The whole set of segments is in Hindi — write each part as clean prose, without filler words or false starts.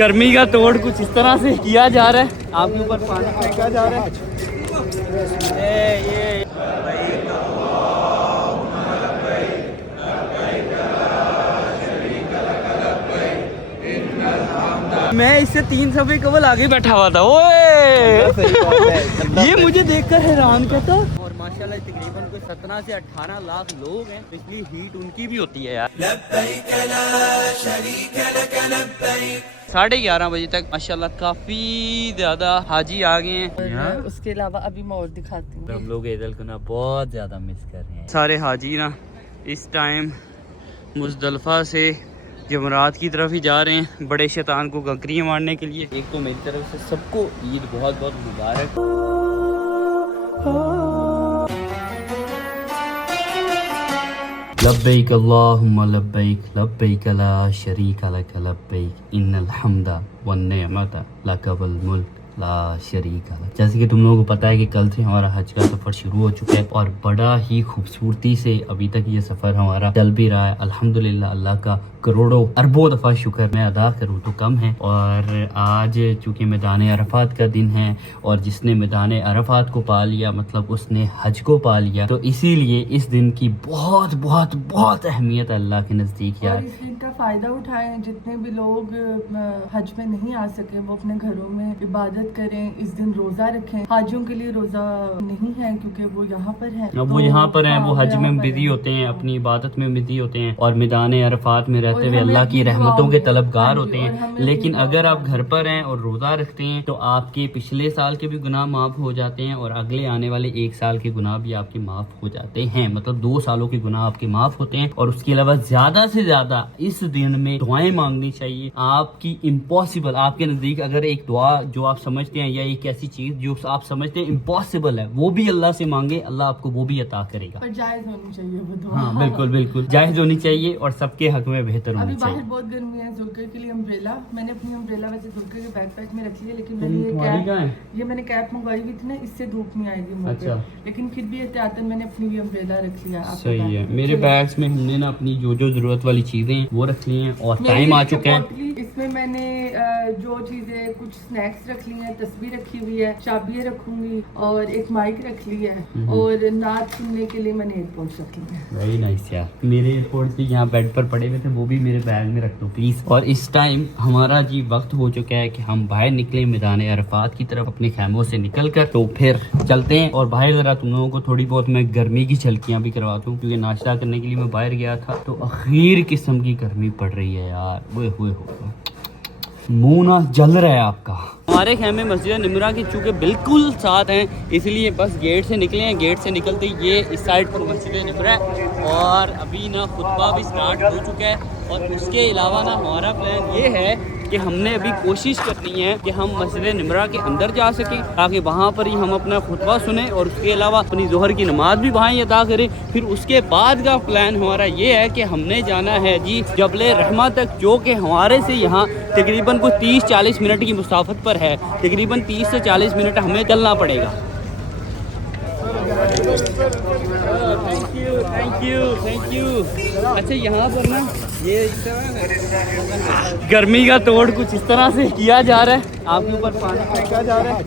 गर्मी का तोड़ कुछ इस तरह से किया जा रहा है, आपके ऊपर पानी फेंका जा रहा है। ये मैं इससे 3 सफ़े कबल आगे बैठा हुआ था। ओए ये मुझे देखकर हैरान कहता। और माशाल्लाह तकरीबन कोई 17 से 18 लाख लोग हैं, इसलिए हीट उनकी भी होती है यार। 11:30 बजे तक माशाल्लाह काफी ज्यादा हाजी आ गए हैं। उसके अलावा अभी मैं और दिखाती हूँ, हम लोग ईद को ना बहुत ज्यादा मिस कर रहे हैं। सारे हाजी ना इस टाइम मुज़दलिफ़ा से जमरात की तरफ ही जा रहे हैं, बड़े शैतान को कंकरियाँ मारने के लिए। एक तो मेरी तरफ से सबको ईद बहुत बहुत मुबारक। लब्बैक अल्लाहुम्मा लब्बैक लब्बैक ला शरीका लक लब्बैक इन्नल हम्दा वन निअमता लक वल मुल्क ला शरीका लक। जैसे कि तुम लोगों को पता है कि कल से हमारा हज का सफ़र शुरू हो चुका है और बड़ा ही खूबसूरती से अभी तक ये सफ़र हमारा चल भी रहा है। अल्हम्दुलिल्लाह, अल्लाह का करोड़ों अरबों दफ़ा शुक्र मैं अदा करूँ तो कम है। और आज चूँकि मैदान अरफात का दिन है और जिसने मैदान अरफात को पा लिया मतलब उसने हज को पा लिया, तो इसीलिए इस दिन की बहुत बहुत बहुत अहमियत अल्लाह के नज़दीक यार। इस दिन का फ़ायदा उठाएं। जितने भी लोग हज में नहीं आ सके वो अपने घरों में इबादत करें, इस दिन रोज़ा रखें। हाजियों के लिए रोज़ा नहीं है क्योंकि वो यहाँ पर है, वो यहाँ पर हैं, वो हज में बिजी होते हैं, अपनी इबादत में बिजी होते हैं और मैदान अरफात में रहते हुए अल्लाह की रहमतों के तलबगार होते हैं। लेकिन अगर आप घर पर हैं और रोज़ा रखते हैं तो आपके पिछले साल के भी गुनाह माफ़ हो जाते हैं और अगले आने वाले 1 साल के गुनाह भी आपके माफ़ हो जाते हैं। मतलब 2 सालों के गुनाह आपके माफ़ होते हैं। और उसके अलावा ज़्यादा से ज़्यादा इस दिन में दुआएं मांगनी चाहिए। आपकी इम्पॉसिबल, आपके नज़दीक अगर एक दुआ जो आप समझते हैं या एक ऐसी चीज़ जो आप समझते हैं इम्पॉसिबल है, वो भी अल्लाह से मांगे, अल्लाह आपको वो भी अता करेगा। पर जायज़ होनी चाहिए वो दुआ। हाँ बिल्कुल बिल्कुल जायज़ होनी चाहिए और सबके हक में बेहतर होनी चाहिए। बाहर बहुत गर्मी है, जुल्कर के लिए अम्ब्रेला, मैंने अपनी अम्ब्रेला वैसे जुल्कर के बैकपैक में रखी है, लेकिन मैंने ये मैंने कैप मंगवाई हुई थी ना, इससे धूप नहीं आएगी मुझे। अच्छा। लेकिन फिर भी एहतियातन मैंने अपनी भी अम्ब्रेला रख लिया। सही है। मेरे बैग्स में हमने ना अपनी जो जो जरूरत वाली चीजें वो रख ली हैं और टाइम आ चुका है। इसमें मैंने जो चीजें कुछ स्नैक्स रख ली हैं, तस्वीर रखी हुई है, चाबियां रखूंगी और एक माइक रख ली है और नाच सुनने के लिए मैंने एयरपोर्ट्स रख ली है। वेरी नाइस यार। मेरे एयरपोर्ट्स भी यहाँ बेड पर पड़े हुए थे, वो भी मेरे बैग में रख दो प्लीज। और इस टाइम हमारा जी वक्त हो चुका है कि हम बाहर निकले मैदान अरफात की तरफ अपने खैमों से निकल कर, तो फिर चलते हैं। और बाहर जरा तुम लोगों को थोड़ी बहुत मैं गर्मी की झलकियाँ भी करवाता हूँ क्योंकि नाश्ता करने के लिए मैं बाहर गया था तो अखीर किस्म की गर्मी पड़ रही है यार। वो मुंह ना जल रहा है आपका। हमारे खेमे मस्जिद निमरा की चूँकि बिल्कुल साथ हैं, इसलिए बस गेट से निकले हैं। गेट से निकलते ये इस साइड पर मस्जिद निमरा है और अभी ना खुतबा भी स्टार्ट हो चुका है। और उसके अलावा ना हमारा प्लान ये है कि हमने अभी कोशिश करनी है कि हम मस्जिद निमरा के अंदर जा सकें ताकि वहाँ पर ही हम अपना खुतबा सुने और उसके अलावा अपनी जोहर की नमाज भी वहाँ ही अदा करें। फिर उसके बाद का प्लान हमारा ये है कि हमने जाना है जी जबल रहमा तक, जो कि हमारे से यहाँ तकरीबन कुछ 30-40 मिनट की मुसाफत पर है। तकरीबन 30 से 40 मिनट हमें चलना पड़ेगा। Thank you. अच्छा यहाँ पर ना ये गर्मी का तोड़ कुछ इस तरह से किया जा रहा है, आपके ऊपर पानी फेंका जा रहा है।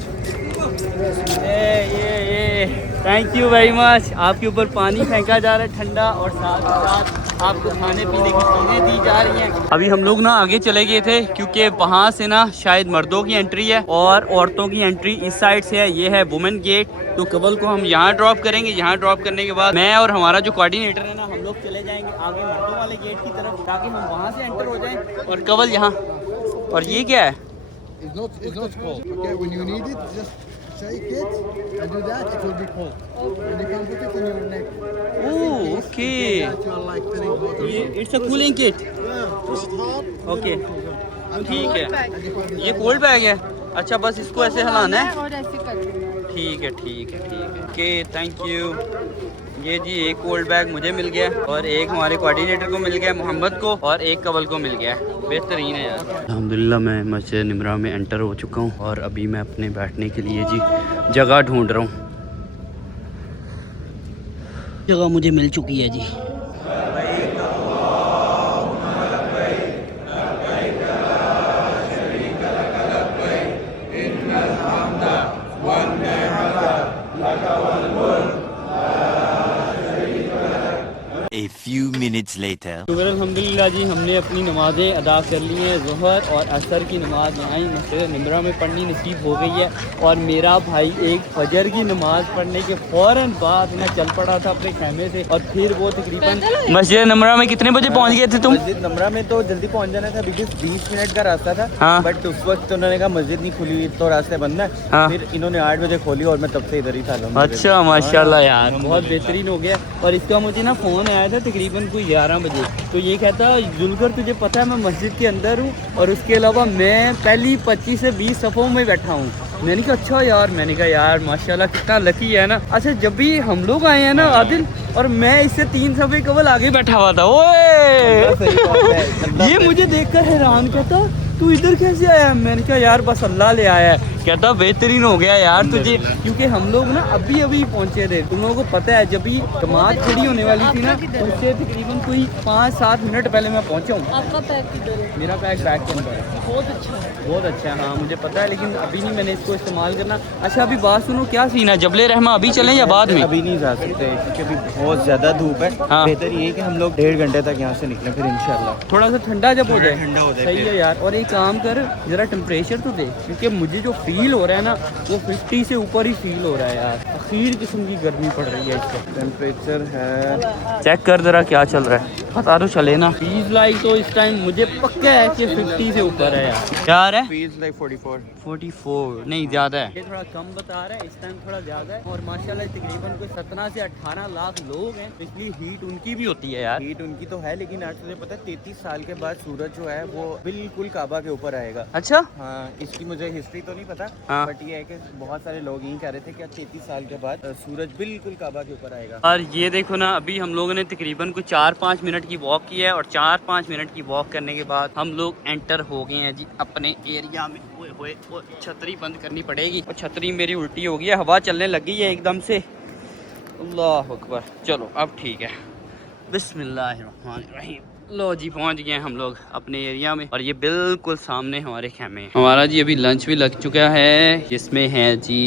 ये थैंक यू वेरी मच। आपके ऊपर पानी फेंका जा रहा है ठंडा और साथ साथ आपको खाने पीने की चीज़ें दी जा रही हैं। अभी हम लोग ना आगे चले गए थे क्योंकि वहाँ से ना शायद मर्दों की एंट्री है और औरतों की एंट्री इस साइड से है। ये है वुमेन गेट। तो कबल को हम यहाँ ड्रॉप करेंगे। यहाँ ड्रॉप करने के बाद मैं और हमारा जो कोऑर्डिनेटर है ना, हम लोग चले जाएंगे आगे मर्दों वाले गेट की तरफ ताकि हम वहाँ से एंटर हो जाएं। और कबल यहाँ, और ये क्या है? It's a cooling kit. Okay ठीक है। ये कोल्ड बैग है। अच्छा बस इसको ऐसे हिलाना है और ऐसे करना। ठीक है ओके थैंक यू। ये जी एक कोल्ड बैग मुझे मिल गया और एक हमारे कोऑर्डिनेटर को मिल गया मोहम्मद को और एक कबल को मिल गया। बेहतरीन है यार। अल्हम्दुलिल्लाह मैं मस्जिद निमरा में एंटर हो चुका हूँ और अभी मैं अपने बैठने के लिए जी जगह ढूंढ रहा हूँ। जगह मुझे मिल चुकी है जी। minutes later. शुक्र अल्हम्दुलिल्लाह जी, हमने अपनी नमाज़ें अदा कर ली हैं। ज़ोहर और असर की नमाज़ यहाँ ही मस्जिद निमरा में पढ़नी नसीब हो गई है। और मेरा भाई एक फजर की नमाज़ पढ़ने के फ़ौरन बाद ना चल पड़ा था अपने खेमे से। और फिर वो तकरीबन मस्जिद निमरा में कितने बजे पहुँच गए थे तुम? मस्जिद नमरा में तो जल्दी पहुंच जाना था, 20 मिनट का रास्ता था। हाँ। बट उस वक्त उन्होंने कहा मस्जिद नहीं खुली हुई तो रास्ते बंद है। हाँ। फिर इन्होंने 8 बजे खोली और मैं तब से इधर ही था। अच्छा माशाल्लाह यार, बहुत बेहतरीन हो गया। और इसका मुझे ना फ़ोन आया था तकरीबन कोई 11 बजे, तो ये कहता जुलकर तुझे पता है मैं मस्जिद के अंदर हूँ और उसके अलावा मैं पहली 25 से 20 सफ़ों में बैठा हूँ। मैंने कहा अच्छा यार, मैंने कहा यार माशाल्लाह कितना लकी है ना। अच्छा जब भी हम लोग आए हैं ना आदिल, और मैं इससे 3 सफ़े कबल आगे बैठा हुआ था। ओए ये मुझे देखकर हैरान, कहता तू इधर कैसे आया? मैंने कहा यार बस अल्लाह ले आया है। कहता बेहतरीन हो गया यार तुझे, क्योंकि हम लोग ना अभी अभी पहुंचे थे। तुम लोगों को पता है जब भी जमात खड़ी होने वाली थी ना, उससे तकरीबन कोई 5-7 मिनट पहले मैं पहुंचा हूँ। आपका पैक किधर है? मेरा बैग के अंदर है। बहुत अच्छा है। बहुत अच्छा है, हाँ मुझे पता है, लेकिन अभी नहीं मैंने इसको इस्तेमाल करना। अच्छा अभी बात सुनो, क्या सीन है जबले रहमा, अभी चलें या बाद में? अभी नहीं जा सकते क्योंकि अभी बहुत ज्यादा धूप है। हाँ। बेहतर ये है कि हम लोग 1.5 घंटे तक यहाँ से निकलें, फिर इंशाल्लाह थोड़ा सा ठंडा जब हो जाए। ठंडा हो जाए सही फिर। है यार। और एक काम कर, जरा टेम्परेचर तो दे, क्योंकि मुझे जो फील हो रहा है ना वो 50 से ऊपर ही फील हो रहा है यार। अखीर किस्म की गर्मी पड़ रही है इस वक्त। टेम्परेचर है, चेक कर जरा क्या चल रहा है, पता तो चले ना। फील लाइक तो इस टाइम मुझे पक्का है कि 50 से ऊपर है यार। क्या है? फील्स लाइक 44 नहीं ज़्यादा है, ये थोड़ा कम बता रहा है, इस टाइम थोड़ा ज़्यादा है। और माशाल्लाह तकरीबन कोई 17 से 18 लाख लोग हैं, इसलिए हीट उनकी भी होती है यार। हीट उनकी तो है, लेकिन आज तुझे पता है 33 साल के बाद सूरज जो है वो बिल्कुल काबा के ऊपर आएगा। अच्छा हाँ, इसकी मुझे हिस्ट्री तो नहीं पता। हाँ। बट ये है कि बहुत सारे लोग यही कह रहे थे कि 33 साल के बाद सूरज बिल्कुल काबा के ऊपर आएगा। और ये देखो ना, अभी हम लोगों ने तकरीबन कुछ 4-5 मिनट की वॉक की है, और 4-5 मिनट की वॉक करने के बाद हम लोग एंटर हो गए हैं जी अपने एरिया में। ओए होए, वो छतरी बंद करनी पड़ेगी, और छतरी मेरी उल्टी हो गई है, हवा चलने लग गई है एकदम से। अल्लाह अकबर। चलो अब ठीक है, बिस्मिल्लाहिर्रहमानिर्रहीम। लो जी पहुंच गए हैं हम लोग अपने एरिया में, और ये बिल्कुल सामने हमारे खेमे हैं। हमारा जी अभी लंच भी लग चुका है, जिसमें है जी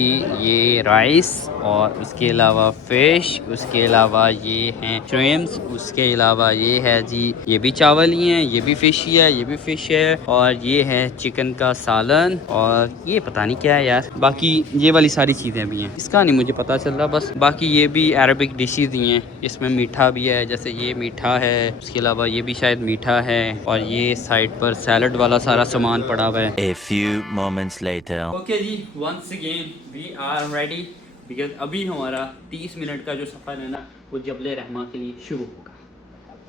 ये राइस, और उसके अलावा फिश, उसके अलावा ये हैं श्रिम्प्स, उसके अलावा ये है जी ये भी चावल ही हैं, ये भी फिश ही है, ये भी फिश है, और ये है चिकन का सालन, और ये पता नहीं क्या है यार। बाकी ये वाली सारी चीज़ें भी हैं, इसका नहीं मुझे पता चल रहा बस। बाकी ये भी अरबिक डिशेज ही हैं, इसमें मीठा भी है, जैसे ये मीठा है, उसके अलावा ये भी शायद मीठा है, और ये साइड पर सैलड वाला सारा सामान पड़ा हुआ है। A few moments later. Okay जी, once again we are ready, because अभी हमारा 30 मिनट का जो सफ़र है ना वो जबले रहमा के लिए शुरू होगा।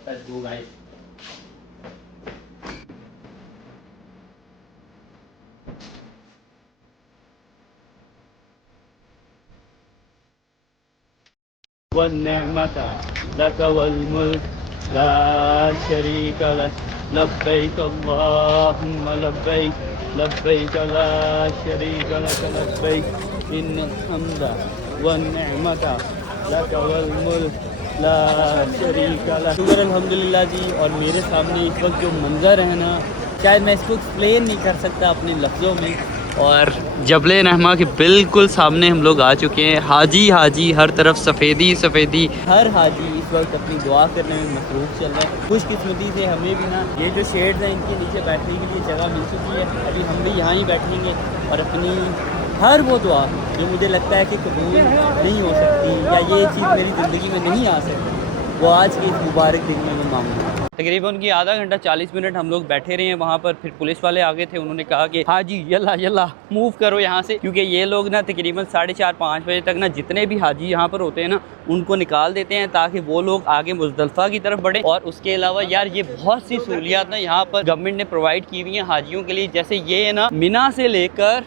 Let's go guys. वन्निअमता लक वल मुल्क ला शरीका लक लब्बैक अल्लाहुम्मा लब्बैक लब्बैक ला शरीका लक लब्बैक इन्नल हम्दा वन्निअमता लक वल मुल्क ला शरीका लक। शुक्र अल्हम्दुलिल्लाह जी। और मेरे सामने इस वक्त जो मंज़र है ना, शायद मैं इसको एक्सप्लेन नहीं कर सकता अपने लफ्ज़ों में। और जबले रहमा के बिल्कुल सामने हम लोग आ चुके हैं। हाजी हर तरफ सफ़ेदी सफ़ेदी, हर हाजी इस वक्त अपनी दुआ करने में मसरूफ़ चल रहा है। खुशकिस्मती से हमें भी ना ये जो शेड्स हैं इनके नीचे बैठने के लिए जगह मिल चुकी है। अभी हम भी यहाँ ही बैठेंगे और अपनी हर वो दुआ जो मुझे लगता है कि कबूल नहीं हो सकती, या ये चीज़ मेरी ज़िंदगी में नहीं आ सकती, वो आज के इस मुबारक दिन में मैं मांगूंगा। तकरीबन उनकी आधा घंटा 40 मिनट हम लोग बैठे रहे हैं वहाँ पर। फिर पुलिस वाले आगे थे, उन्होंने कहा कि हाँ जी यल्ला मूव करो यहाँ से, क्योंकि ये लोग ना तकरीबन 4:30-5 बजे तक ना जितने भी हाजी यहाँ पर होते हैं ना उनको निकाल देते हैं, ताकि वो लोग आगे मुज़दलिफ़ा की तरफ बढ़े। और उसके अलावा यार ये बहुत सी सहूलियात ना यहाँ पर गवर्नमेंट ने प्रोवाइड की हुई हैं हाजियों के लिए। जैसे ये ना मिना से लेकर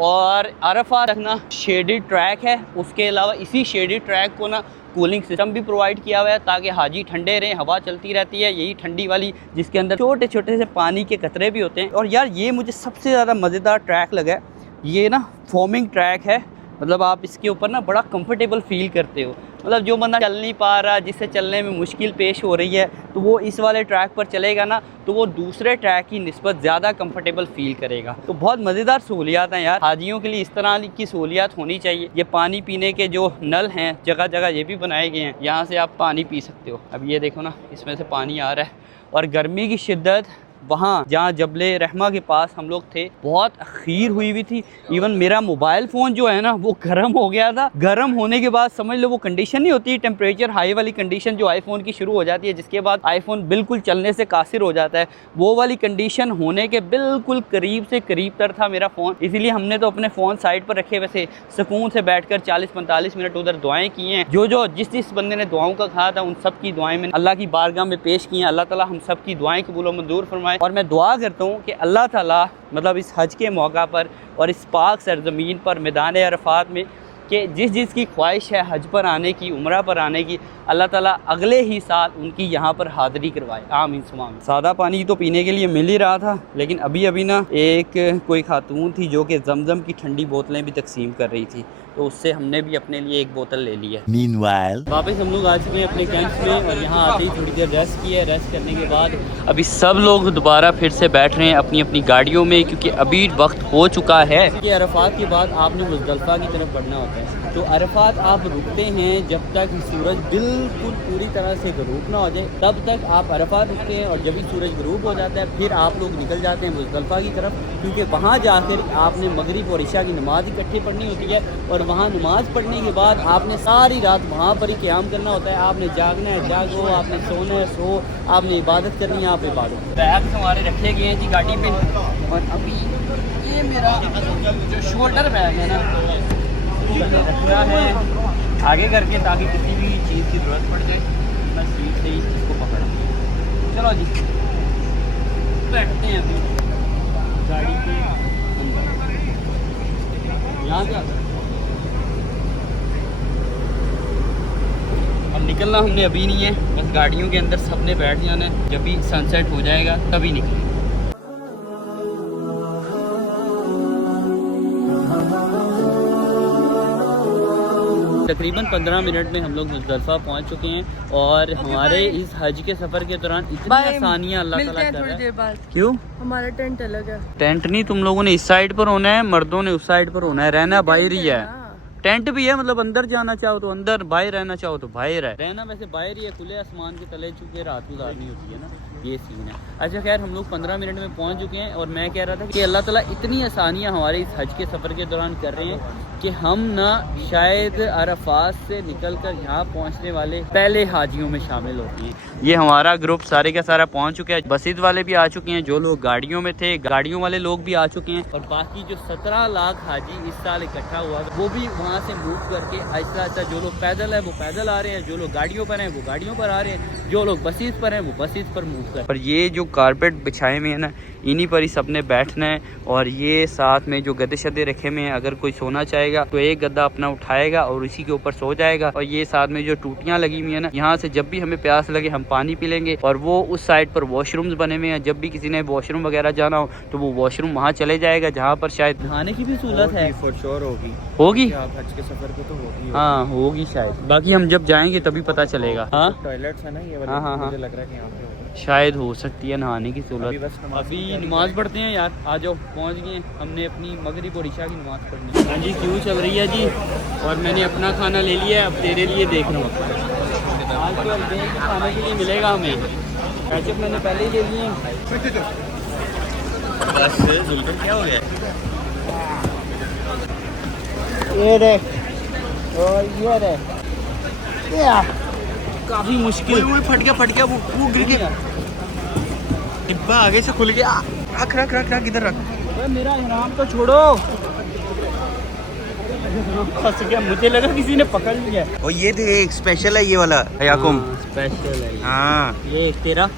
और अरफा तक ना शेडेड ट्रैक है, उसके अलावा इसी शेडेड ट्रैक को ना कूलिंग सिस्टम भी प्रोवाइड किया हुआ है, ताकि हाजी ठंडे रहें, हवा चलती रहती है यही ठंडी वाली, जिसके अंदर छोटे छोटे से पानी के कतरे भी होते हैं। और यार ये मुझे सबसे ज़्यादा मज़ेदार ट्रैक लगा है, ये ना फोमिंग ट्रैक है, मतलब आप इसके ऊपर ना बड़ा कंफर्टेबल फील करते हो। मतलब जो बंदा चल नहीं पा रहा, जिससे चलने में मुश्किल पेश हो रही है, तो वो इस वाले ट्रैक पर चलेगा ना, तो वो दूसरे ट्रैक की निस्बत ज़्यादा कंफर्टेबल फील करेगा। तो बहुत मज़ेदार सहूलियात हैं यार, हाजियों के लिए इस तरह की सहूलियात होनी चाहिए। ये पानी पीने के जो नल हैं जगह जगह ये भी बनाए गए हैं, यहाँ से आप पानी पी सकते हो। अब ये देखो ना, इसमें से पानी आ रहा है। और गर्मी की शिद्दत वहाँ जहाँ जबले रहमा के पास हम लोग थे, बहुत अखीर हुई हुई थी। इवन मेरा मोबाइल फ़ोन जो है ना वो गर्म हो गया था। गर्म होने के बाद समझ लो वो कंडीशन नहीं होती, टेम्परेचर हाई वाली कंडीशन जो आईफोन की शुरू हो जाती है, जिसके बाद आईफोन बिल्कुल चलने से कासिर हो जाता है, वो वाली कंडीशन होने के बिल्कुल करीब से करीब तर था मेरा फ़ोन। इसीलिए हमने तो अपने फ़ोन साइड पर रखे, वैसे सुकून से बैठकर 40-45 मिनट उधर दुआएं की हैं। जो जिस बंदे ने दुआओं का कहा था, उन सब की दुआएं मैंने अल्लाह की बारगाह में पेश की हैं। अल्लाह ताला हम सब की दुआएं कबूल व मंजूर फरमाए। और मैं दुआ करता हूँ कि अल्लाह ताला मतलब इस हज के मौका पर और इस पाक सरज़मीन पर मैदान अरफात में कि जिसकी ख्वाहिश है हज पर आने की, उम्रा पर आने की, अल्लाह ताला अगले ही साल उनकी यहाँ पर हाज़िरी करवाए। आमीन सुमा आमीन। सादा पानी तो पीने के लिए मिल ही रहा था, लेकिन अभी ना एक कोई खातून थी जो कि जमजम की ठंडी बोतलें भी तकसीम कर रही थी, तो उससे हमने भी अपने लिए एक बोतल ले ली है। Meanwhile, वापस हम लोग आ चुके हैं अपने कैंप में और यहाँ आते ही थोड़ी देर रेस्ट की है। रेस्ट करने के बाद अभी सब लोग दोबारा फिर से बैठ रहे हैं अपनी अपनी गाड़ियों में, क्योंकि अभी वक्त हो चुका है कि अरफात के बाद आपने मुज़दलिफ़ा की तरफ बढ़ना होता है। तो अरफात आप रुकते हैं जब तक सूरज बिल्कुल पूरी तरह से ग़रूब ना हो जाए, तब तक आप अरफात रुकते हैं। और जब भी सूरज ग़रूब हो जाता है फिर आप लोग निकल जाते हैं मुज़दलिफ़ा की तरफ, क्योंकि वहाँ जाकर आपने मगरिब और इशा की नमाज़ इकट्ठे पढ़नी होती है। और वहाँ नमाज़ पढ़ने के बाद आपने सारी रात वहाँ पर ही क़याम करना होता है। आपने जागना है जागो, आपने सोना है सो, आपने इबादत करनी है आप इबादत। बैग हमारे रखे गए हैं जी गाड़ी पे। और अभी ये मेरा जो शोल्डर बैग है ना वो मैंने रखा है आगे करके, ताकि किसी भी चीज़ की ज़रूरत पड़ जाए मैं सीट से ही इसको पकड़। चलो जी बैठते हैं अभी गाड़ी के अंदर। यहाँ से अब निकलना हमने अभी नहीं है, बस गाड़ियों के अंदर सबने बैठ जाना है। जब भी सनसेट हो जाएगा तभी निकलेंगे। तकरीबन 15 मिनट में हम लोग मुज़दलिफ़ा पहुंच चुके हैं। और हमारे इस हज के सफ़र के दौरान इतनी आसानियाँ अल्लाह ताला कर रहा है। क्यों? हमारा टेंट अलग है। टेंट नहीं, तुम लोगों ने इस साइड पर होना है, मर्दों ने उस साइड पर होना है। रहना बाहर ही है, टेंट भी है, मतलब अंदर जाना चाहो तो अंदर, बाहर रहना चाहो तो बाहर है। रहना वैसे बाहर ही है, खुले आसमान के तले, चूँकि रात गुजारनी होती है ना, ये सीन है। अच्छा खैर हम लोग 15 मिनट में पहुंच चुके हैं। और मैं कह रहा था कि अल्लाह ताला इतनी आसानियां हमारे इस हज के सफ़र के दौरान कर रहे हैं कि हम ना शायद अरफात से निकलकर यहाँ पहुँचने वाले पहले हाजियों में शामिल होती हैं। ये हमारा ग्रुप सारे का सारा पहुँच चुका है। बसीद वाले भी आ चुके हैं, जो लोग गाड़ियों में थे गाड़ियों वाले लोग भी आ चुके हैं। और बाकी जो 17 लाख हाजी इस साल इकट्ठा हुआ वो भी वहाँ से मूव करके आहिस्ता आहिस्ता, जो लोग पैदल है वो पैदल आ रहे हैं, जो लोग गाड़ियों पर हैं वो गाड़ियों पर आ रहे हैं, जो लोग बसीद पर हैं वो बसीद पर मूव कर। पर ये जो कारपेट बिछाए हुए हैं ना, इन्हीं पर ही सबने बैठना है। और ये साथ में जो गद्दे शद्दे रखे हुए हैं, अगर कोई सोना चाहेगा तो एक गद्दा अपना उठाएगा और उसी के ऊपर सो जाएगा। और ये साथ में जो टूटियां लगी हुई है ना, यहाँ से जब भी हमें प्यास लगे हम पानी पी लेंगे। और वो उस साइड पर वॉशरूम्स बने हुए हैं, जब भी किसी ने वॉशरूम वगैरह जाना हो तो वो वॉशरूम वहाँ चले जाएगा, जहाँ पर शायद नहाने की भी सहूलत है। फॉर श्योर होगी आप हज के सफर को तो होगी। हाँ होगी शायद, बाकी हम जब जाएंगे तभी पता चलेगा। हाँ टॉयलेट्स है ना ये वाला, हाँ। मुझे लग रहा है कि यहाँ पे होगा। शायद हो सकती है नहाने की सहूलत। अभी नमाज पढ़ते हैं यार, आ जाओ पहुँच गए। हमने अपनी मगरिब और इशा की नमाज पढ़नी। हाँ जी क्यों चल रही है जी। और मैंने अपना खाना ले लिया है, अब तेरे लिए देख रहा हूँ। आज तो खाने के लिए मिलेगा हमें। कैचअप मैंने पहले ही ले लिए हैं। बस जुल्फन क्या हो गया? ये देख और ये देख, काफी मुश्किल। वो फट गया वो गिर गया। डिब्बा आगे से खुल गया। रख इधर रख। मेरा इनाम तो छोड़ो। फंस गया, मुझे लगा किसी ने पकड़ लिया। और ये एक स्पेशल है ये वाला याकुम। स्पेशल है हाँ ये। एक तेरा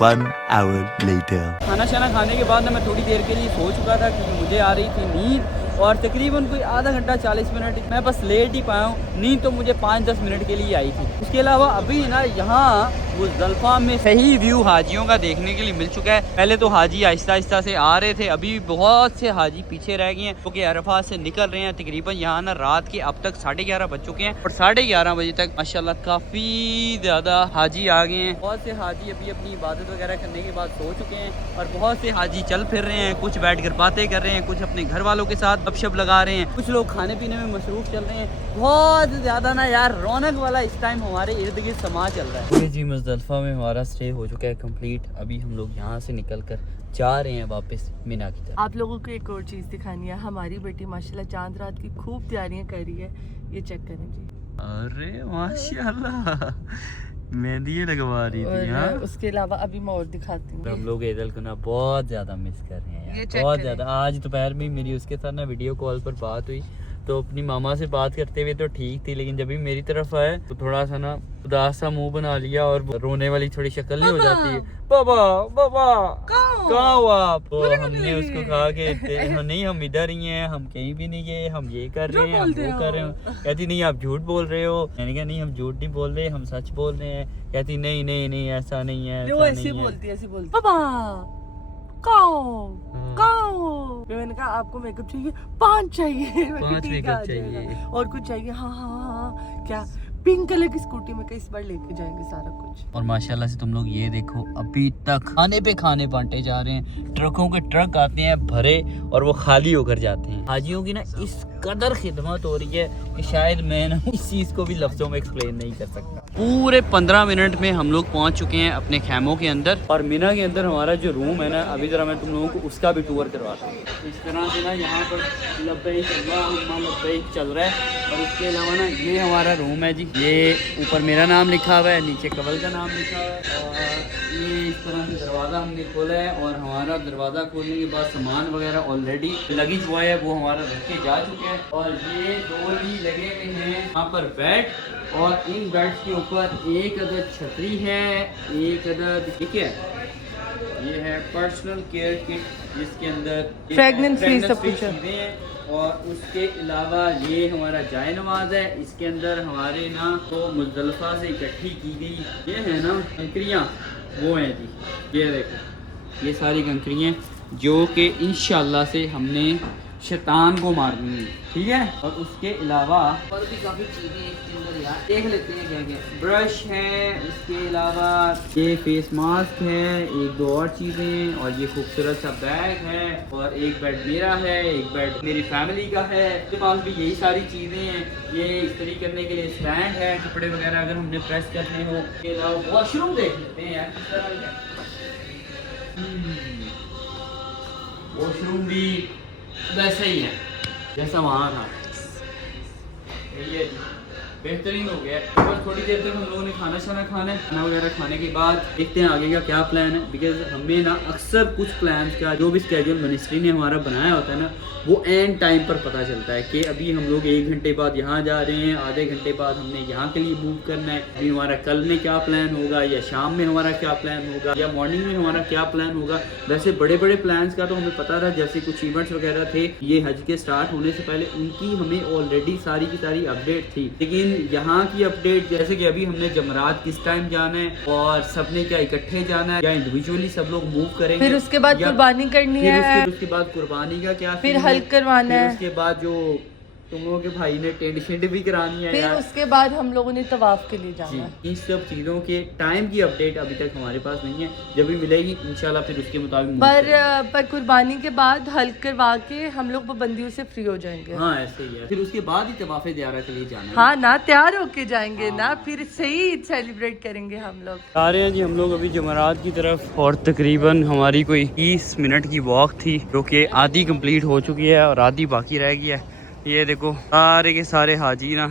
1 hour later. खाना शाना खाने के बाद ना मैं थोड़ी देर के लिए सो चुका था, क्योंकि मुझे आ रही थी नींद। और तकरीबन कोई आधा घंटा 40 मिनट मैं बस लेट ही पाया हूँ, नींद तो मुझे 5-10 मिनट के लिए आई थी। उसके अलावा अभी ना यहाँ मुज़दलिफ़ा में सही व्यू हाजियों का देखने के लिए मिल चुका है। पहले तो हाजी आहिस्ता आहिस्ता से आ रहे थे, अभी बहुत से हाजी पीछे रह गए हैं क्योंकि अरफात से निकल रहे हैं। तकरीबन यहाँ ना रात के अब तक 11:30 बज चुके हैं और 11:30 बजे तक माशाल्लाह काफ़ी ज़्यादा हाजी आ गए हैं। बहुत से हाजी अभी अपनी इबादत वगैरह करने के बाद सो चुके हैं और बहुत से हाजी चल फिर रहे हैं, कुछ बैठ कर बातें कर रहे हैं, कुछ अपने घर वालों के साथ गपशप लगा रहे हैं, कुछ लोग खाने पीने में मसरूफ़ चल रहे हैं। बहुत ज़्यादा ना यार रौनक वाला इस टाइम हमारे इर्द गिर्द समा चल रहा है। जी मुज़दलिफ़ा में हमारा स्टे हो चुका है कंप्लीट। अभी हम लोग यहाँ से निकल कर जा रहे हैं वापस मिना की तरफ। आप लोगों को एक और चीज़ दिखानी है, हमारी बेटी माशाल्लाह चांद रात की खूब तैयारियां कर रही है, ये चेक करें जी। अरे माशाल्लाह मेहंदी लगवा रही थी। हाँ उसके अलावा अभी मैं और दिखाती हूँ। हम लोग ईद को ना बहुत ज़्यादा मिस कर रहे हैं ये यार, चेक बहुत करें। ज़्यादा। आज दोपहर में मेरी उसके साथ ना वीडियो कॉल पर बात हुई तो अपनी मामा से बात करते हुए तो ठीक थी, लेकिन जब भी मेरी तरफ आए तो थोड़ा सा ना उदास सा मुंह बना लिया और रोने वाली थोड़ी शक्ल नहीं हो जाती है। पापा पापा कहाँ हो आप? तो हमने उसको कहा कि नहीं हम इधर ही हैं, हम कहीं भी नहीं गए, हम ये कर रहे हैं, हम वो कर रहे हैं। कहती नहीं आप झूठ बोल रहे हो। मैंने कहा नहीं हम झूठ नहीं बोल रहे, हम सच बोल रहे हैं। कहती नहीं नहीं नहीं ऐसा नहीं है, ऐसा ऐसे नहीं है। बोलती पापा मैंने कहा आपको मेकअप चाहिए 5 चाहिए, मैं कहा, 5 ठीक है, मेकअप आ जाएगा। चाहिए। और कुछ चाहिए? हाँ हाँ हाँ हाँ। क्या? पिंक कलर की स्कूटी में इस बार लेके जाएंगे सारा कुछ। और माशाल्लाह से तुम लोग ये देखो अभी तक खाने पे खाने बांटे जा रहे हैं। ट्रकों के ट्रक आते हैं भरे और वो खाली होकर जाते हैं। हाजियों की ना इस कदर खिदमत हो रही है कि शायद मैं ना इस चीज़ को भी लफ्ज़ों में एक्सप्लेन नहीं कर सकता। पूरे 15 मिनट में हम लोग पहुंच चुके हैं अपने खैमों के अंदर और मिना के अंदर हमारा जो रूम है ना, अभी ज़रा मैं तुम लोगों को उसका भी टूर करवाता हूँ। इस तरह से ना यहाँ पर लब्बैक अल्लाहुम्मा लब्बैक चल रहा है। और इसके अलावा ना ये हमारा रूम है जी, ये ऊपर मेरा नाम लिखा हुआ है, नीचे कवल का नाम लिखा हुआ है। और ये इस तरह से दरवाज़ा हमने खोला है और हमारा दरवाज़ा खोलने के बाद सामान वगैरह ऑलरेडी लगेज हुआ है वो हमारा रख के जा चुके हैं। और ये 2 ही लगे हुए हैं यहाँ पर बेड और इन बेड्स के ऊपर एक अदद छतरी है, एक अदद ठीक है ये है पर्सनल केयर किट जिसके अंदर Fragrance free सब कुछ है। चीज़ें हैं। और उसके अलावा ये हमारा जाय नमाज है, इसके अंदर हमारे ना तो मुज़दलिफ़ा से इकट्ठी की गई ये है ना कंकरियाँ वो हैं जी। ये देखो ये सारी कंकरियाँ जो कि इंशाल्लाह से हमने शैतान को मारनी है, ठीक है। और उसके अलावा और भी काफ़ी चीज़ें इसके अंदर यार देख लेते हैं क्या क्या। ब्रश है, उसके अलावा ये फेस मास्क है, 1-2 और चीज़ें और ये खूबसूरत सा बैग है और एक बेड मेरा है, एक बेड मेरी फैमिली का है। उसके पास भी यही सारी चीज़ें हैं। ये इस्त्री करने के लिए स्टैंड है, कपड़े वगैरह अगर हमने प्रेस करने हो। इसके अलावा वॉशरूम देख लेते हैं यार किस तरह का। वॉशरूम भी वैसे ही है जैसा वहाँ था, ये बेहतरीन हो गया। बस थोड़ी देर तक हम लोगों ने खाना शाना खाना है, खाना वगैरह खाने के बाद देखते हैं आगे का क्या प्लान है। बिकॉज हमें ना अक्सर कुछ प्लान का जो भी स्केड्यूल मिनिस्ट्री ने हमारा बनाया होता है ना वो एंड टाइम पर पता चलता है कि अभी हम लोग 1 घंटे बाद यहाँ जा रहे हैं, आधे घंटे बाद हमने यहाँ के लिए मूव करना है, अभी हमारा कल में क्या प्लान होगा या शाम में हमारा क्या प्लान होगा या मॉर्निंग में हमारा क्या प्लान होगा। वैसे बड़े बड़े प्लान्स का तो हमें पता था, जैसे कुछ इवेंट्स वगैरह थे ये हज के स्टार्ट होने से पहले उनकी हमें ऑलरेडी सारी की सारी अपडेट थी। लेकिन यहाँ की अपडेट जैसे कि अभी हमने जमरात किस टाइम जाना है और सबने क्या इकट्ठे जाना है या इंडिविजुअली सब लोग मूव करेंगे, फिर उसके बाद कुर्बानी करनी है, उसके बाद कुर्बानी का क्या फिर हल्क करवाना है, उसके बाद जो तुम लोगों के भाई ने टेंट शेंट भी करानी है फिर यार। उसके बाद हम लोगों ने तवाफ के लिए जी, जाना है। इन सब चीज़ों के टाइम की अपडेट अभी तक हमारे पास नहीं है, जब भी मिलेगी इंशाल्लाह फिर उसके मुताबिक move करेंगे। पर कुर्बानी के बाद हल्क करवा के हम लोग पाबंदियों से फ्री हो जाएंगे। हाँ ऐसे ही है, फिर उसके बाद ही तवाफ़े ज़ियारा के लिए जाना है। हाँ ना, तैयार होके जाएंगे ना, फिर सही सेलिब्रेट करेंगे हम लोग। आ रहे हैं जी हम लोग अभी जमरात की तरफ और तकरीबन हमारी कोई 30 मिनट की वॉक थी जो कि आधी कंप्लीट हो चुकी है और आधी बाकी रह गई है। ये देखो सारे के सारे हाजी ना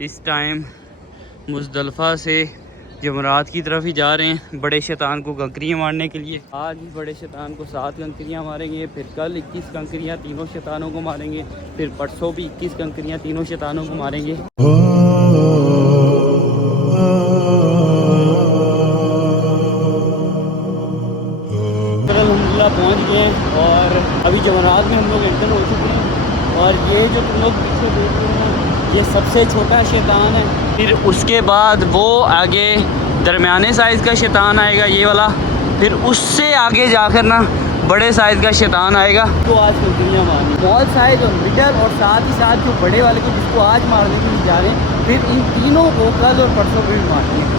इस टाइम मुज़दलिफ़ा से जमरात की तरफ ही जा रहे हैं बड़े शैतान को कंकरियाँ मारने के लिए। आज भी बड़े शैतान को 7 कंकरियाँ मारेंगे, फिर कल 21 कंकरियाँ तीनों शैतानों को मारेंगे, फिर परसों भी 21 कंकरियाँ तीनों शैतानों को मारेंगे। अल्हम्दुलिल्लाह पहुँच गए हैं और अभी जमरात में हम लोग एंटर हो चुके हैं और ये जो तुम लोग पीछे देख रहे हो ये सबसे छोटा शैतान है। फिर उसके बाद वो आगे दरमियाने साइज़ का शैतान आएगा ये वाला, फिर उससे आगे जाकर ना बड़े साइज़ का शैतान आएगा। तो आज दुनिया मारनी स्मॉल साइज़ और मिडल और साथ ही साथ जो बड़े वाले को जिसको आज मारने के लिए जा रहे हैं, फिर इन तीनों को कल और परसों भी मारनी है।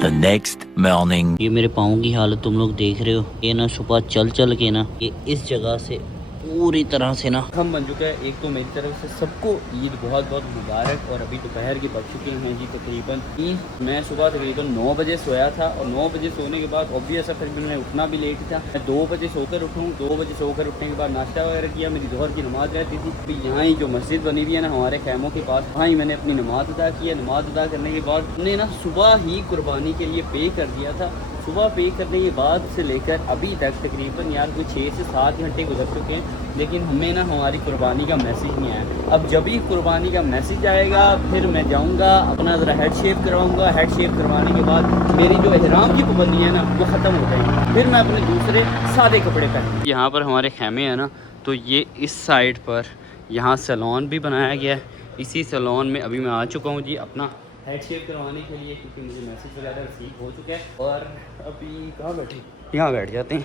The next morning. ये मेरे पाँव की हालत तुम लोग देख रहे हो। ये ना सुबह चल चल के ना ये इस जगह से पूरी तरह से ना हम बन चुका है। एक तो मेरी तरफ से सबको ईद बहुत बहुत मुबारक। और अभी दोपहर के बज चुके हैं जी तकरीबन 3। मैं सुबह तकरीबन 9 बजे सोया था और 9 बजे सोने के बाद ऑब्वियस है फिर मैंने उठना भी लेट था। मैं 2 बजे सोकर उठूँ, 2 बजे सोकर उठने के बाद नाश्ता वगैरह किया। मेरी जोहर की नमाज़ रहती थी। अभी यहाँ ही जो मस्जिद बनी हुई है ना हमारे खैमों के पास, वहाँ ही मैंने अपनी नमाज़ अदा की है। नमाज़ अदा करने के बाद हमने ना सुबह ही कुर्बानी के लिए पे कर दिया था। सुबह पे करने के बाद से लेकर अभी तक तकरीबन यार कोई 6 से 7 घंटे गुजर चुके हैं, लेकिन हमें ना हमारी कुर्बानी का मैसेज नहीं आया। अब जब ही कुर्बानी का मैसेज आएगा फिर मैं जाऊंगा अपना ज़रा हेड शेप करवाऊंगा। हेड शेप करवाने के बाद मेरी जो एहराम की पाबंदी है ना वो ख़त्म हो जाएगी, फिर मैं अपने दूसरे सादे कपड़े पहन। यहाँ पर हमारे खेमे हैं ना, तो ये इस साइड पर यहाँ सैलून भी बनाया गया है। इसी सैलून में अभी मैं आ चुका हूँ जी अपना हेड शेप करवाने के लिए, क्योंकि मुझे मैसेज वगैरह रिसीव हो चुका है। और अभी कहाँ बैठे, यहाँ बैठ जाते हैं,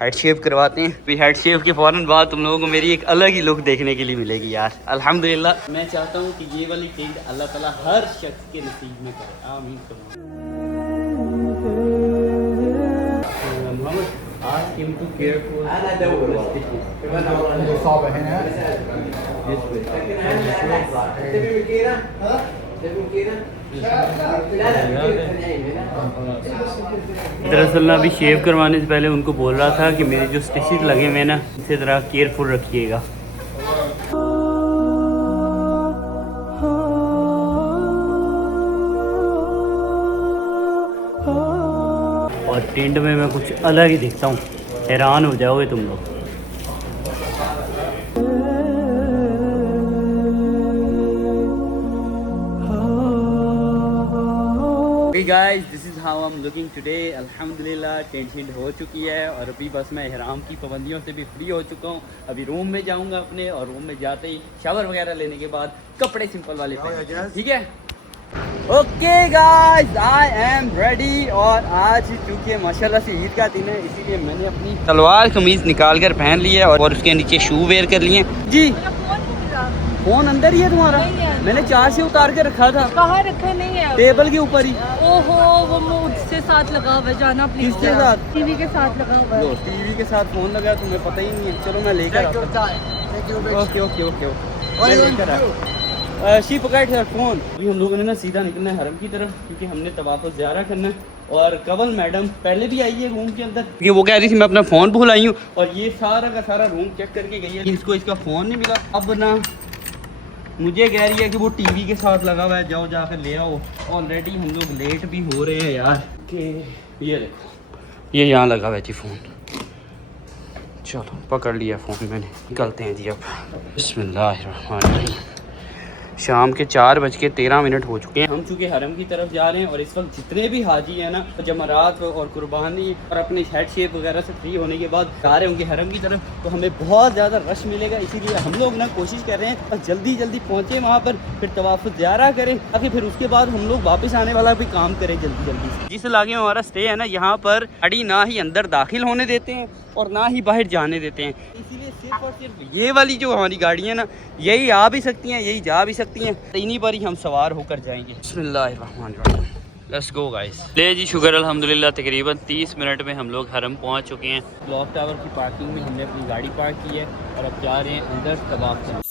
हेड शेप करवाते हैं। फिर हेड शेप के फ़ौरन बाद तुम लोगों को मेरी एक अलग ही लुक देखने के लिए मिलेगी यार। अल्हम्दुलिल्लाह मैं चाहता हूँ कि ये वाली टेंट अल्लाह ताला हर शख्स के नसीब में करे, आमीन। Ask him to careful. दरअसल ना अभी शेव करवाने से पहले उनको बोल रहा था कि मेरे जो स्टिचेस लगे हुए हैं ना इसे ज़रा केयरफुल रखिएगा। और टेंट में मैं कुछ अलग ही दिखता हूँ, हैरान हो जाओगे तुम लोग। Hey guys, this is how I'm looking today. अल्हम्दुलिल्लाह टेंशन हो चुकी है और अभी बस मैं इहराम की पाबंदियों से भी फ्री हो चुका हूँ। अभी रूम में जाऊँगा अपने, और रूम में जाते ही शावर वगैरह लेने के बाद कपड़े सिंपल वाले पहन, ठीक है। Okay guys, I am ready. और आज चूँकि माशाल्लाह से ईद का दिन है, इसीलिए मैंने अपनी सलवार कमीज़ निकाल कर पहन लिया है और उसके नीचे शू वेयर कर लिए जी। फोन अंदर ही है तुम्हारा? मैंने चार्ज से उतार के रखा था। कहाँ रखा? नहीं है, टेबल के ऊपर ही। ओहो, वो मुझसे साथ लगा हुआ है, जाना प्लीज। किसके साथ? टीवी के साथ लगा हुआ है। टीवी के साथ फोन लगा, तुम्हें पता ही नहीं है। चलो मैं लेकर आता हूं। ओके ओके ओके मैं लेकर आता। शी पकड़ है फोन। अभी हम लोगों ने ना सीधा निकलना है हरम की तरफ, क्योंकि हमने तवाफ़ ज़ियारा करना है। और कवल मैडम पहले भी आई है रूम के अंदर, क्योंकि वो कह रही थी मैं अपना फ़ोन भूल आई हूँ, और ये सारा का सारा रूम चेक करके गई है, इसको इसका फ़ोन नहीं मिला। अब ना मुझे कह रही है कि वो टीवी के साथ लगा हुआ है, जाओ जाकर ले आओ। ऑलरेडी हम लोग लेट भी हो रहे हैं यार। कि ये देखो ये यहाँ लगा हुआ है जी फ़ोन। चलो पकड़ लिया फ़ोन मैंने, निकलते हैं जी अब। बिस्मिल्लाहिर्रहमानिर्रहीम। शाम के 4:13 हो चुके हैं। हम चूँकि हरम की तरफ जा रहे हैं और इस वक्त जितने भी हाजी हैं ना जमरात और कुर्बानी और अपने हेड शेप वगैरह से फ्री होने के बाद जा रहे होंगे हरम की तरफ, तो हमें बहुत ज़्यादा रश मिलेगा। इसीलिए हम लोग ना कोशिश कर रहे हैं जल्दी जल्दी पहुँचे वहाँ पर, फिर तवाफ़ ज़ियारा करें, ताकि फिर उसके बाद हम लोग वापस आने वाला भी काम करें जल्दी जल्दी से। जिस इलाके में हमारा स्टे है ना, यहाँ पर गाड़ी ना ही अंदर दाखिल होने देते हैं और ना ही बाहर जाने देते हैं। इसीलिए सिर्फ और सिर्फ ये वाली जो हमारी गाड़ी है ना, यही आ भी सकती हैं, यही जा भी सकती हैं। इन्हीं पर ही हम सवार होकर जाएंगे। बिस्मिल्लाहिर्रहमानिर्रहीम, लेट्स गो गाइस। ले जी, शुक्र अल्हम्दुलिल्लाह तकरीबन 30 मिनट में हम लोग हरम पहुंच चुके हैं। क्लॉक टावर की पार्किंग में हमने अपनी गाड़ी पार्क की है और अब जा रहे हैं अंदर तवाफ करने।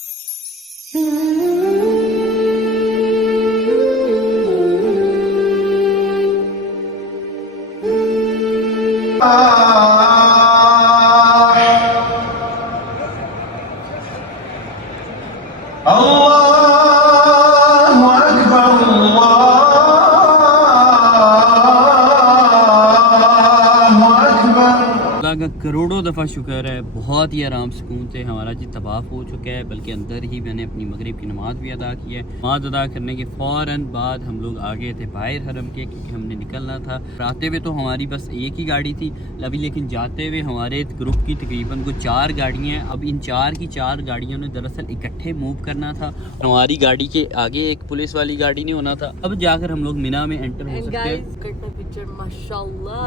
अल्लाह का करोड़ों दफ़ा शुक्र है, बहुत ही आराम सुकून से हमारा जी तवाफ़ हो चुका है, बल्कि अंदर ही मैंने अपनी मगरिब की नमाज़ भी अदा की है। नमाज अदा करने के फ़ौरन बाद हम लोग आ गए थे बाहर हरम के, क्योंकि हमने निकलना था। आते हुए तो हमारी बस एक ही गाड़ी थी अभी, लेकिन जाते हुए हमारे ग्रुप की तकरीबन को 4 गाड़ियाँ हैं। अब इन 4 की 4 गाड़ियों ने दरअसल इकट्ठे मूव करना था। हमारी गाड़ी के आगे एक पुलिस वाली गाड़ी नहीं होना था। अब जाकर हम लोग मिना में एंटर हो सकते हैं। माशाल्लाह,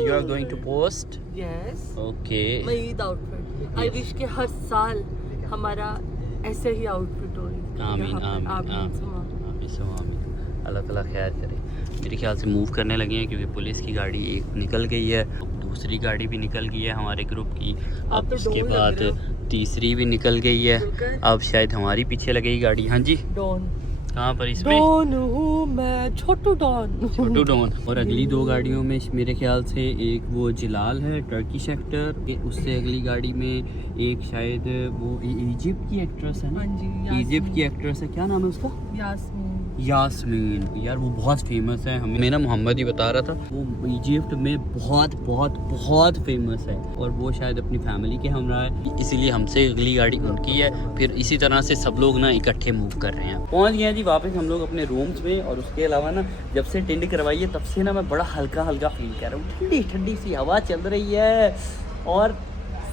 you are going to post? Yes. Okay. मैं ईद आउटफिट। I wish कि हर साल हमारा ऐसे ही आउटफिट हो। आमीन आमीन आमीन आमीन। अल्लाह ताला खैर करे। मेरे ख्याल से मूव करने लगे हैं, क्योंकि पुलिस की गाड़ी एक निकल गई है, दूसरी गाड़ी भी निकल गई है हमारे ग्रुप की। अब उसके बाद तीसरी भी निकल गई है। अब शायद हमारी पीछे लगेगी गाड़ी। हाँ जी, डॉन। कहाँ पर? इसमें डॉन हूँ मैं, छोटू डॉन। छोटू डॉन। और अगली 2 गाड़ियों में मेरे ख्याल से एक वो जिलाल है, टर्की सेक्टर। उससे अगली गाड़ी में एक शायद वो इजिप्ट की एक्ट्रेस है ना। हाँ जी, इजिप्ट की एक्ट्रेस है, क्या नाम है उसका? यास्मीन। यास्मीन यार, वो बहुत फेमस है। हमें मेरा मोहम्मद ही बता रहा था, वो इजिप्ट में बहुत बहुत बहुत फेमस है, और वो शायद अपनी फैमिली के हमरा है, इसीलिए हमसे अगली गाड़ी उनकी है। फिर इसी तरह से सब लोग ना इकट्ठे मूव कर रहे हैं। पहुंच गए जी वापस हम लोग अपने रूम्स में। और उसके अलावा ना, जब से टेंट करवाई है तब से ना मैं बड़ा हल्का हल्का फील कर रहा हूँ। ठंडी ठंडी सी हवा चल रही है, और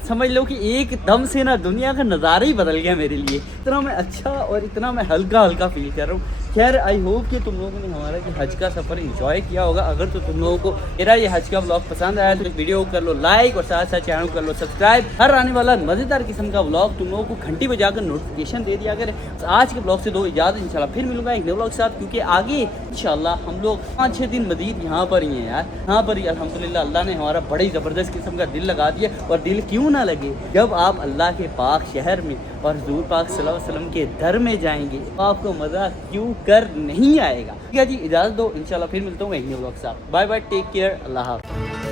समझ लो कि एकदम से ना दुनिया का नज़ारा ही बदल गया मेरे लिए। इतना मैं अच्छा और इतना मैं हल्का हल्का फील कर रहा हूँ। खैर, आई होप कि तुम लोगों ने हमारा ये हज का सफ़र एंजॉय किया होगा। अगर तो तुम लोगों को मेरा ये हज का व्लॉग पसंद आया तो इस वीडियो को कर लो लाइक, और साथ साथ चैनल को कर लो सब्सक्राइब। हर आने वाला मज़ेदार किस्म का व्लॉग तुम लोगों को घंटी बजाकर नोटिफिकेशन दे दिया करें। आज के ब्लॉग से दो इजाज़त, इंशाल्लाह फिर मिलूंगा एक नए व्लॉग के साथ, क्योंकि आगे इंशाल्लाह हम लोग 5-6 दिन मजीद यहाँ पर ही हैं यार। यहाँ पर ही अल्हम्दुलिल्लाह अल्लाह ने हमारा बड़ी ज़बरदस्त किस्म का दिल लगा दिया। और दिल क्यों ना लगे जब आप अल्लाह के पाक शहर में और हुज़ूर पाक सल्लल्लाहु अलैहि वसल्लम के दर में जाएंगे, तो आपको मज़ा क्यों कर नहीं आएगा। ठीक है जी, इजाज़त दो, इंशाल्लाह फिर मिलता हूँ एक नए व्लॉग के साथ। बाय बाय, टेक केयर, अल्लाह हाफ़िज़।